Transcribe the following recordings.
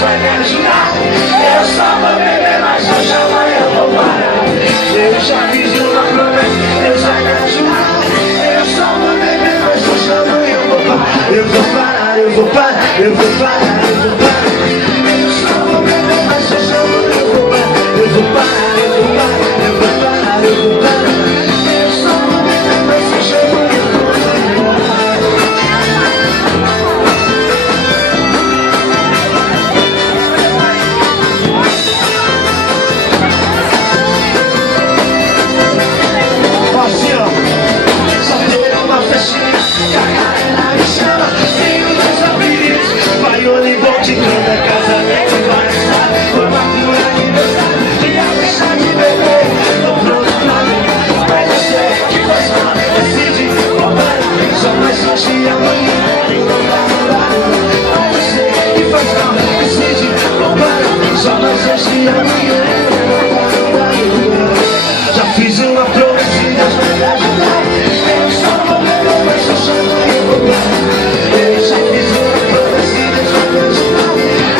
vai me ajudar. Eu só vou beber, mas hoje amanhã eu vou parar. Eu já fiz uma promessa, Deus vai me ajudar. Eu só vou beber, mas hoje amanhã eu vou parar. Eu vou parar, eu vou parar, eu vou parar, eu vou parar. Eu só vou beber, mas hoje amanhã eu vou parar. Eu vou parar, eu vou parar, eu vou parar, eu vou parar. Eu só vou beber, mas hoje amanhã eu vou parar. Já fiz uma promessa e Deus vai me ajudar. Eu só vou beber, mas hoje amanhã eu vou parar. Eu já fiz uma promessa e Deus vai me ajudar.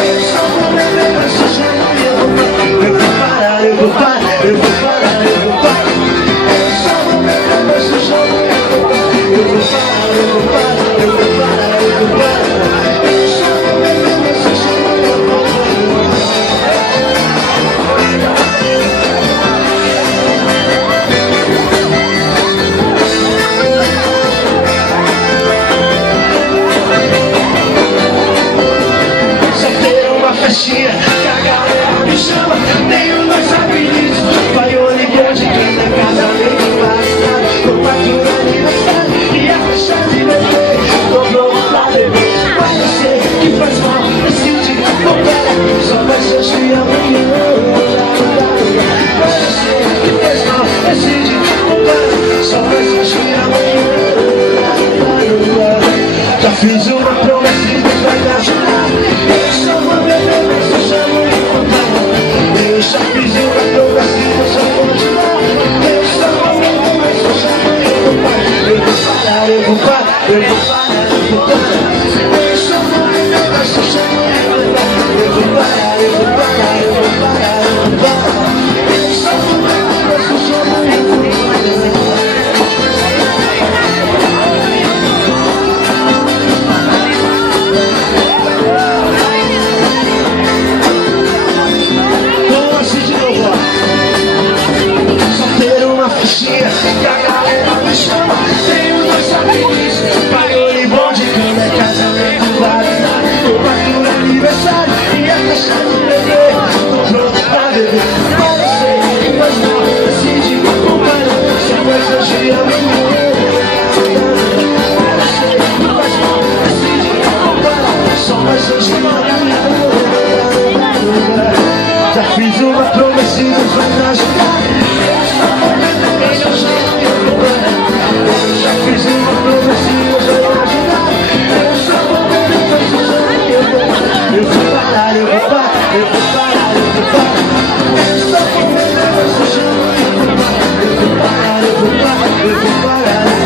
Eu só vou beber, mas hoje amanhã eu vou parar. Eu vou parar, eu vou parar, eu vou parar, eu vou parar. Eu só vou beber, mas hoje amanhã eu vou parar. Eu vou parar, eu vou parar, eu vou parar, eu vou parar. Eu só vou beber, mas hoje amanhã eu vou parar. Que a galera me chama, tenho dois apelidos, Baione Bonde, canta casamento, passado, formatura, aniversário e a festa de bebê. Tô pronto pra beber, mas eu sei que faz mal, decide, opera, só vai ser hoje e amanhã. Mas eu sei que faz mal, decide, opera, só vai ser hoje e amanhã. Já fiz uma promessa e Deus vai me ajudar. Eu só vou beber, mas hoje amanhã eu vou parar. Eu já fiz uma promessa e Deus vai me ajudar. Eu só vou beber, mas hoje amanhã eu vou parar. Eu vou parar, eu vou parar, eu vou parar, eu vou parar. Eu só vou beber, mas hoje amanhã eu vou parar. Eu vou parar, eu vou parar, eu vou parar, eu vou parar. Eu só vou beber, mas hoje amanhã eu vou parar. Que a galera me chama, tenho dois amigos, Baione Bonde, canta casamento, variedade, formatura, aniversário e a festa de bebê. Tô pronto pra beber, mas eu sei que faz mal, decide, compara, só faz hoje e amanhã. Mas eu sei que faz mal, decide, compara, só faz hoje e amanhã. Já fiz uma promessa e Deus vai me ajudar. Já fiz uma promessa e Deus vai me ajudar. Eu só vou beber, mas hoje amanhã eu vou parar. Eu vou parar, eu vou parar, eu vou parar, eu vou parar. Eu só vou beber, mas hoje amanhã eu vou parar. Eu vou parar, eu vou parar, eu vou parar.